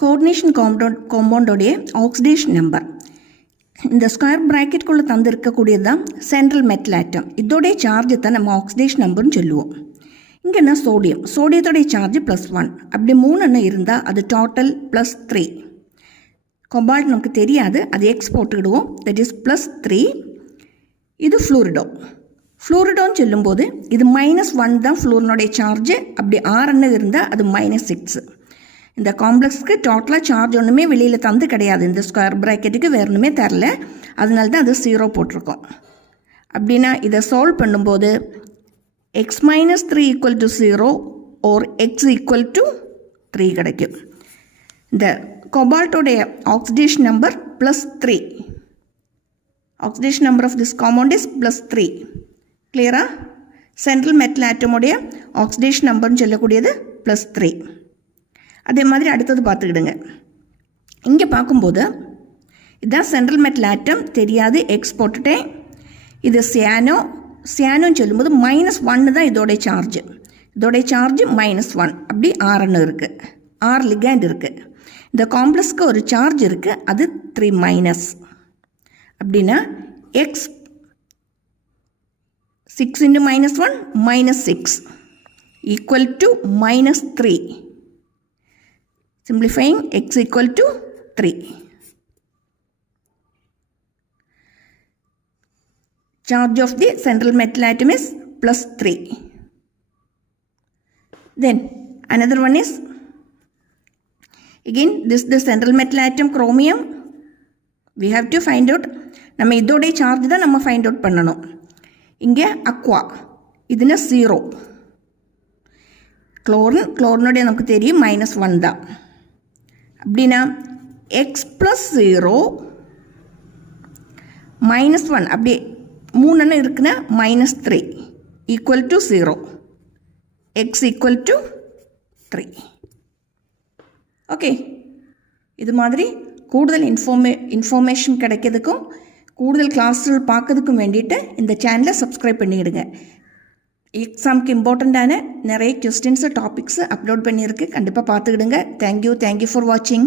Coordination காம்பவுண்டோடைய oxidation number இந்த square ப்ராக்கெட்டுக்குள்ளே தந்திருக்கக்கூடியது தான் central metal ஆட்டம். இதோடைய சார்ஜை தான் நம்ம ஆக்சிடேஷன் நம்பர்னு சொல்லுவோம். இங்கே என்ன சோடியத்தோடைய சார்ஜ் +1. அப்படி 3 இருந்தால் அது டோட்டல் +3. கொபால்ட் நமக்கு தெரியாது, அது எக்ஸ் போட்டுக்கிடுவோம். That is +3. இது ஃப்ளூரிடோன்னு சொல்லும்போது இது -1 தான் ஃப்ளூரினோடைய சார்ஜ். அப்படி 6 இருந்தால் அது -6. இந்த காம்ப்ளெக்ஸ்க்கு டோட்டலாக சார்ஜ் ஒன்றுமே வெளியில் தந்து கிடையாது. இந்த ஸ்கொயர் ப்ராக்கெட்டுக்கு வேறு ஒன்றுமே தரல, அதனால தான் அது 0 போட்டிருக்கோம். அப்படின்னா இதை சால்வ் பண்ணும்போது x - 3 = 0 or x = 3 கிடைக்கும். இந்த கோபால்ட்டோடைய oxidation number +3. Oxidation number of this compound is +3. கிளியரா? சென்ட்ரல் மெட்டல் ஆட்டமுடைய ஆக்சிடேஷன் நம்பர்னு சொல்லக்கூடியது +3. அதே மாதிரி அடுத்தது பார்த்துக்கிடுங்க. இங்கே பார்க்கும்போது இதுதான் சென்ட்ரல் மெட்டல் ஆட்டம், தெரியாது, எக்ஸ் போட்டுட்டேன். இது சியானோன்னு சொல்லும்போது -1 தான் இதோடைய சார்ஜ். -1. அப்படி 6 இருக்குது, 6 லிகேண்ட் இருக்குது. இந்த காம்ப்ளெக்ஸ்க்கு ஒரு சார்ஜ் இருக்குது, அது 3-. அப்படின்னா X 6 × -1 -6 = -3. Simplifying, x = 3. Charge of the central metal atom is +3. Then another one is, again this is the central metal atom chromium. We have to find out, நம்ம இதோடைய சார்ஜ் தான் நம்ம ஃபைண்ட் அவுட் பண்ணணும். இங்கே Aqua, இதுனா 0. குளோரினோடைய நமக்கு தெரியும் -1 தான். அப்படின்னா x + 0 -1, அப்படியே 3 இருக்குன்னா -3 = 0. x = 3. ஓகே, இது மாதிரி கூடுதல் இன்ஃபர்மேஷன் கிடைக்கிறதுக்கும் கூடுதல் கிளாஸ்கள் பார்க்கறதுக்கும் வேண்டிയിട്ട് இந்த சேனலை சப்ஸ்கிரைப் பண்ணிவிடுங்க. எக்ஸாமுக்கு இம்பார்ட்டண்ட்டான நிறைய கொஸ்டின்ஸு டாபிக்ஸு அப்லோட் பண்ணியிருக்கு, கண்டிப்பாக பார்த்துக்கிடுங்க. தேங்க்யூ ஃபார் வாட்சிங்.